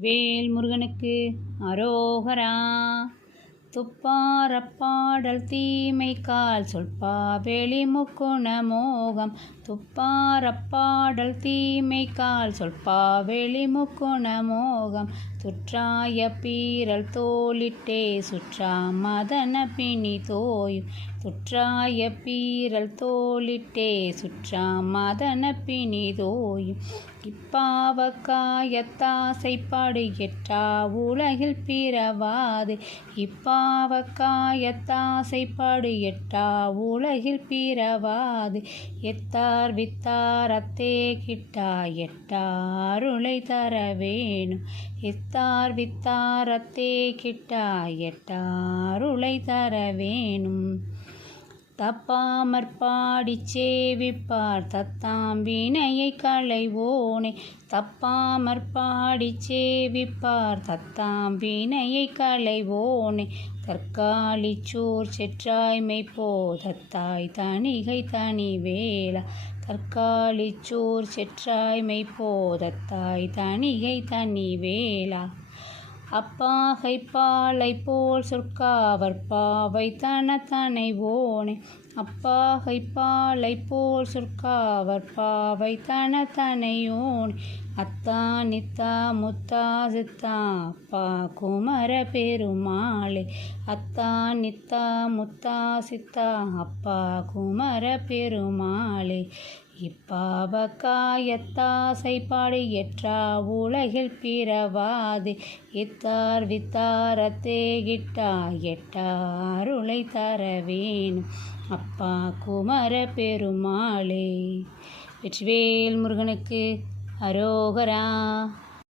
வேல் முருகனுக்கு அரோகரா. துப்பாரப்பாடல் தீமைக்கால் சொல்பா வெளிமுக்குண மோகம். துப்பாரப்பாடல் தீமைக்கால் சொல்பா வெளிமுக்குண மோகம். துற்றாய பீரல் தோளிட்டே சுற்றா மதன பிணி தோயும். துற்றாய பீரல் தோளிட்டே சுற்றா மதன பிணி தோயும். இப்பாவக்காயத்தாசைப்பாடு எட்டா உலகில் பிறவாது. இப்பாவக்காயத்தாசைப்பாடு எட்டா உலகில் பிறவாது. எத்தார் வித்தார் அத்தே கிட்டா எட்டா அருளை தர வேணும். எத்தார் வித்தார் அத்தே கிட்டா எட்டா அருளை தர வேணும். தப்பாமற் பாடிச் சேவிப்பார் தத்தாம் வினையை களைவோனே. தப்பாமற் பாடிச் சேவிப்பார் தத்தாம் வினையை களைவோனே. தற்காலிச்சூர் செற்றாய்மை போதத்தாய் தணிகை தனிவேலா. தற்காலிச்சூர் செற்றாய்மை போதத்தாய் தணிகை தனிவேலா. அப்பாகை பாலை போல் சொற்காவர் பாவை தனத்தனைவோனே. அப்பாகை பாலை போல் சொற்காவர் பாவை தனத்தனையோனே. அத்தா நித்தா முத்தா சித்தா அப்பா குமர பெருமாளே. அத்தா நித்தா முத்தா சித்தா அப்பா குமர பெருமாளே. இப்பாவக்காயத்தாசைப்பாடு எற்றா உலகில் பிறவாது. எத்தார் வித்தார் அத்தே கிட்டா எட்டா அருளை தர வேணும். அப்பா குமர பெருமாளே. வெற்றிவேல் முருகனுக்கு அரோகரா.